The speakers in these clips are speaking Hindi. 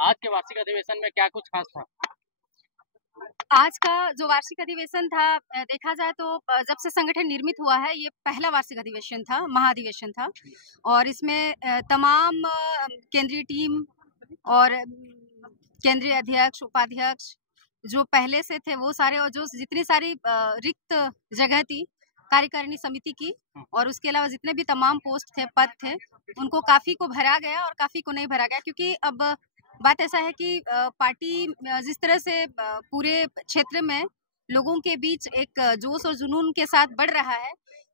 आज के वार्षिक अधिवेशन में क्या कुछ खास था? आज का जो वार्षिक अधिवेशन था, देखा जाए तो जब से संगठन निर्मित हुआ है, ये पहला वार्षिक अधिवेशन था, महाधिवेशन था। और इसमें तमाम केंद्रीय टीम और केंद्रीय अध्यक्ष, उपाध्यक्ष जो पहले से थे वो सारे, और जो जितनी सारी रिक्त जगह थी कार्यकारिणी समिति की, और उसके अलावा जितने भी तमाम पोस्ट थे, पद थे, उनको काफी को भरा गया और काफी को नहीं भरा गया। क्योंकि अब बात ऐसा है कि पार्टी जिस तरह से पूरे क्षेत्र में लोगों के बीच एक जोश और जुनून के साथ बढ़ रहा है,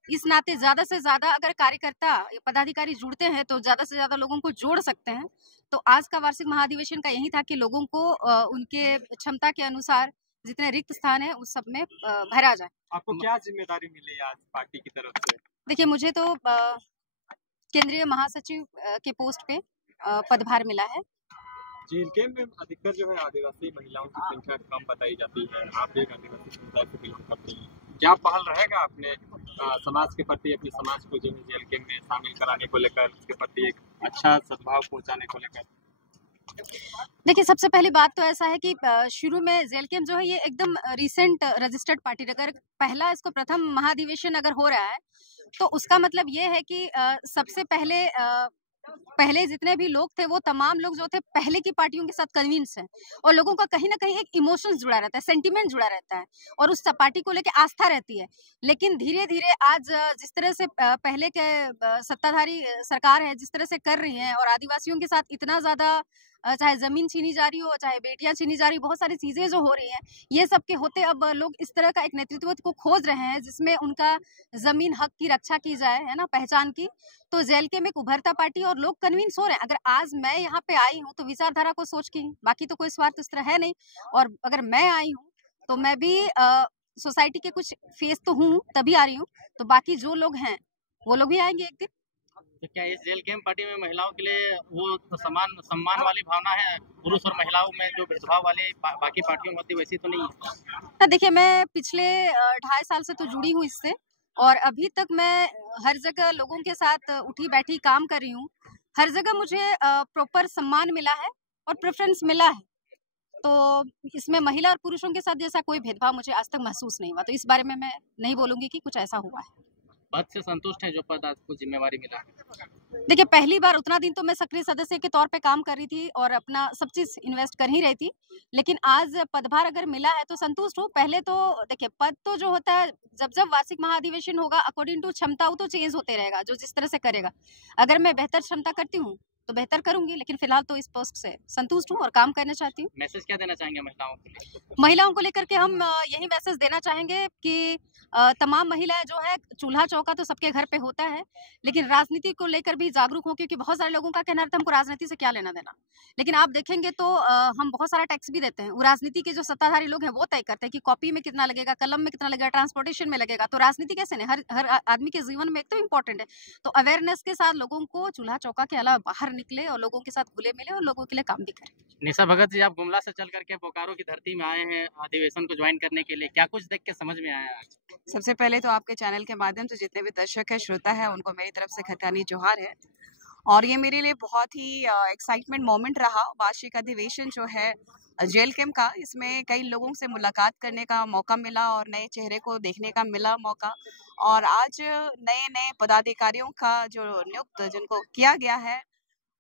इस नाते ज्यादा से ज्यादा अगर कार्यकर्ता पदाधिकारी जुड़ते हैं तो ज्यादा से ज्यादा लोगों को जोड़ सकते हैं। तो आज का वार्षिक महाधिवेशन का यही था कि लोगों को उनके क्षमता के अनुसार जितने रिक्त स्थान है उस सब में भरा जाए। आपको क्या जिम्मेदारी मिली आज पार्टी की तरफ से? देखिए, मुझे तो केंद्रीय महासचिव के पोस्ट पे पदभार मिला है। जेएलके में अधिकतर जो है आदिवासी महिलाओं की संख्या कम बताई जाती है। आप भी एक आदिवासी समुदाय से बिलोंग करती हैं। क्या पहल रहेगा अपने समाज के प्रति, अपने समाज को जो है जेएलके में शामिल कराने को लेकर, उसके प्रति एक अच्छा सद्भाव पहुंचाने को लेकर? देखिए, सबसे पहली बात तो ऐसा है कि शुरू में जेएलकेएम जो है ये एकदम रिसेंट रजिस्टर्ड पार्टी, अगर पहला इसको प्रथम महाधिवेशन अगर हो रहा है तो उसका मतलब ये है कि सबसे पहले जितने भी लोग थे वो तमाम लोग जो थे पहले की पार्टियों के साथ कन्विंस हैं, और लोगों का कहीं ना कहीं एक इमोशंस जुड़ा रहता है, सेंटिमेंट जुड़ा रहता है, और उस पार्टी को लेके आस्था रहती है। लेकिन धीरे धीरे आज जिस तरह से पहले के सत्ताधारी सरकार है जिस तरह से कर रही है, और आदिवासियों के साथ इतना ज्यादा चाहे जमीन छीनी जा रही हो, चाहे बेटियां छीनी जा रही, बहुत सारी चीजें जो हो रही हैं, ये सब के होते अब लोग इस तरह का एक नेतृत्व को खोज रहे हैं जिसमें उनका जमीन हक की रक्षा की जाए, है ना, पहचान की। तो जेएलके में एक उभरता पार्टी और लोग कन्विंस हो रहे हैं। अगर आज मैं यहाँ पे आई हूँ तो विचारधारा को सोच के, बाकी तो कोई स्वार्थ इस तरह है नहीं। और अगर मैं आई हूँ तो मैं भी सोसाइटी के कुछ फेस तो हूँ, तभी आ रही हूँ। तो बाकी जो लोग हैं वो लोग भी आएंगे एक दिन। तो क्या इस जेएलके पार्टी में महिलाओं के लिए वो तो समान सम्मान वाली भावना है? पुरुष और महिलाओं में जो भेदभाव वाली बाकी पार्टियों में होती वैसी तो नहीं है? देखिए, मैं पिछले 2.5 साल से तो जुड़ी हूँ इससे, और अभी तक मैं हर जगह लोगों के साथ उठी बैठी काम कर रही हूँ। हर जगह मुझे प्रॉपर सम्मान मिला है और प्रेफरेंस मिला है। तो इसमें महिला और पुरुषों के साथ जैसा कोई भेदभाव मुझे आज तक महसूस नहीं हुआ। तो इस बारे में मैं नहीं बोलूंगी कि कुछ ऐसा हुआ है। पद से संतुष्ट है जो पद आपको जिम्मेवारी मिला है? देखिए, पहली बार उतना दिन तो मैं सक्रिय सदस्य के तौर पे काम कर रही थी और अपना सब चीज इन्वेस्ट कर ही रही थी, लेकिन आज पदभार अगर मिला है तो संतुष्ट हूँ। पहले तो देखिए, पद तो जो होता है, जब जब वार्षिक महाधिवेशन होगा अकॉर्डिंग टू क्षमता वो तो चेंज होते रहेगा, जो जिस तरह से करेगा। अगर मैं बेहतर क्षमता करती हूँ तो बेहतर करूंगी, लेकिन फिलहाल तो इस पोस्ट से संतुष्ट हूँ और काम करना चाहती हूँ। मैसेज क्या देना चाहेंगे महिलाओं को लेकर? महिलाओं को लेकर के हम यही मैसेज देना चाहेंगे कि तमाम महिलाएं जो है, चूल्हा चौका तो सबके घर पे होता है, लेकिन राजनीति को लेकर भी जागरूक हो। क्योंकि बहुत सारे लोगों का कहना रहता है हमको राजनीति से क्या लेना देना, लेकिन आप देखेंगे तो हम बहुत सारा टैक्स भी देते हैं। वो राजनीति के जो सत्ताधारी लोग हैं वो तय करते हैं कि कॉपी में कितना लगेगा, कलम में कितना लगेगा, ट्रांसपोर्टेशन में लगेगा। तो राजनीति कैसे नहीं, हर आदमी के जीवन में एक तो इम्पोर्टेंट है। तो अवेयरनेस के साथ लोगों को चूल्हा चौका के अलावा बाहर निकले और लोगों के साथ घुले मिले और लोगों के लिए काम भी करें। निशा भगत जी, आप गुमला से चल करके बोकारो की धरती में आए हैं अधिवेशन को ज्वाइन करने के लिए, क्या कुछ देख के समझ में आया? सबसे पहले तो आपके चैनल के माध्यम से जितने भी दर्शक है, श्रोता है, उनको मेरी तरफ से खतरानी जोहार है। और ये मेरे लिए बहुत ही एक्साइटमेंट मोमेंट रहा। वार्षिक अधिवेशन जो है जेएलके का, इसमें कई लोगों से मुलाकात करने का मौका मिला और नए चेहरे को देखने का मिला मौका। और आज नए नए पदाधिकारियों का जो नियुक्त जिनको किया गया है,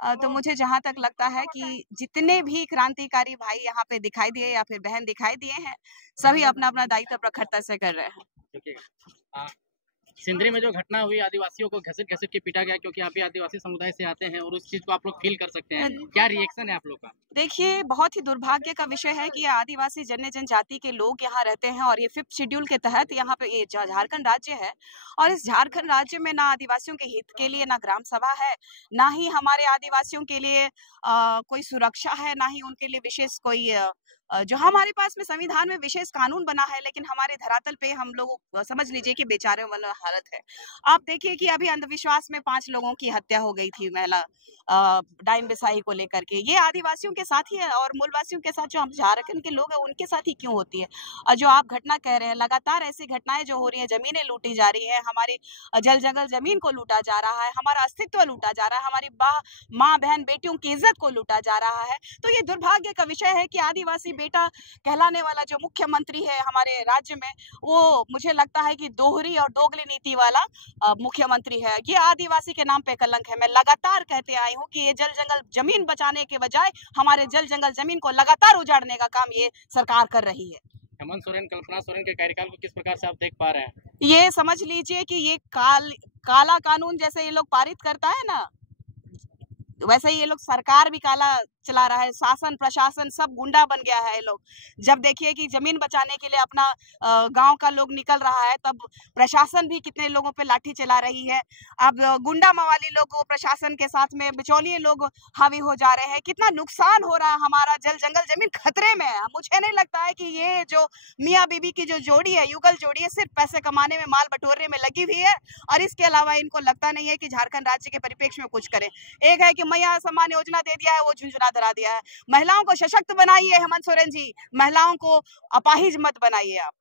तो मुझे जहाँ तक लगता है कि जितने भी क्रांतिकारी भाई यहाँ पे दिखाई दिए या फिर बहन दिखाई दिए हैं, सभी अपना अपना दायित्व प्रखरता से कर रहे हैं। सिंदरी में जो घटना हुई, आदिवासियों को घसीट घसीट के पीटा गया, क्योंकि आप भी आदिवासी समुदाय से आते हैं और उस चीज को आप लोग फील कर सकते हैं, क्या रिएक्शन है आप लोग का? देखिए, बहुत ही दुर्भाग्य का विषय है कि आदिवासी जनजाति के लोग यहाँ रहते हैं और ये 5th शेड्यूल के तहत यहाँ पे ये झारखंड राज्य है। और इस झारखंड राज्य में ना आदिवासियों के हित के लिए ना ग्राम सभा है, ना ही हमारे आदिवासियों के लिए कोई सुरक्षा है, ना ही उनके लिए विशेष कोई जो हमारे पास में संविधान में विशेष कानून बना है, लेकिन हमारे धरातल पे हम लोग समझ लीजिए कि बेचारे वाला हालत है। आप देखिए कि अभी अंधविश्वास में 5 लोगों की हत्या हो गई थी, महिला डाइन बिसाही को लेकर के। ये आदिवासियों के साथ ही है और मूलवासियों के साथ, जो हम झारखंड के लोग हैं उनके साथ ही क्यों होती है? और जो आप घटना कह रहे हैं, लगातार ऐसी घटनाएं जो हो रही है, जमीनें लूटी जा रही है, हमारी जल जंगल जमीन को लूटा जा रहा है, हमारा अस्तित्व लूटा जा रहा है, हमारी माँ बहन बेटियों की इज्जत को लूटा जा रहा है। तो ये दुर्भाग्य का विषय है कि आदिवासी बेटा कहलाने वाला जो मुख्यमंत्री है हमारे राज्य में, वो मुझे लगता है कि दोहरी और दोगली नीति वाला मुख्यमंत्री है। ये आदिवासी के नाम पे कलंक है। मैं लगातार कहते आई हूँ कि ये जल जंगल जमीन बचाने के बजाय हमारे जल जंगल जमीन को लगातार उजाड़ने का काम ये सरकार कर रही है। हेमंत सोरेन, कल्पना सोरेन के कार्यकाल को किस प्रकार से आप देख पा रहे हैं? ये समझ लीजिए कि ये काला कानून जैसे ये लोग पारित करता है ना, वैसे ही ये लोग सरकार भी काला चला रहा है। शासन प्रशासन सब गुंडा बन गया है ये लोग। जब देखिए कि जमीन बचाने के लिए अपना गांव का लोग निकल रहा है, तब प्रशासन भी कितने लोगों पे लाठी चला रही है। अब गुंडा मवाली लोग प्रशासन के साथ में बिचौलिए लोग हावी हो जा रहे हैं। कितना नुकसान हो रहा है, हमारा जल जंगल जमीन खतरे में है। मुझे नहीं लगता है कि ये जो मियाँ बीबी की जो जोड़ी है, युगल जोड़ी है, सिर्फ पैसे कमाने में, माल बटोरने में लगी हुई है और इसके अलावा इनको लगता नहीं है कि झारखंड राज्य के परिप्रेक्ष्य में कुछ करे। एक है कि मैया सम्मान योजना दे दिया है, वो झुंझुना धरा दिया है। महिलाओं को सशक्त बनाइए हेमंत सोरेन जी, महिलाओं को अपाहिज मत बनाइए आप।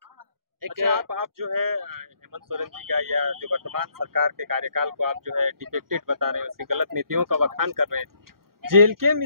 अच्छा, आप जो है हेमंत सोरेन जी का या जो वर्तमान सरकार के कार्यकाल को आप जो है डिफेक्टेड बता रहे हैं, उसकी गलत नीतियों का बखान कर रहे हैं। जेएलके में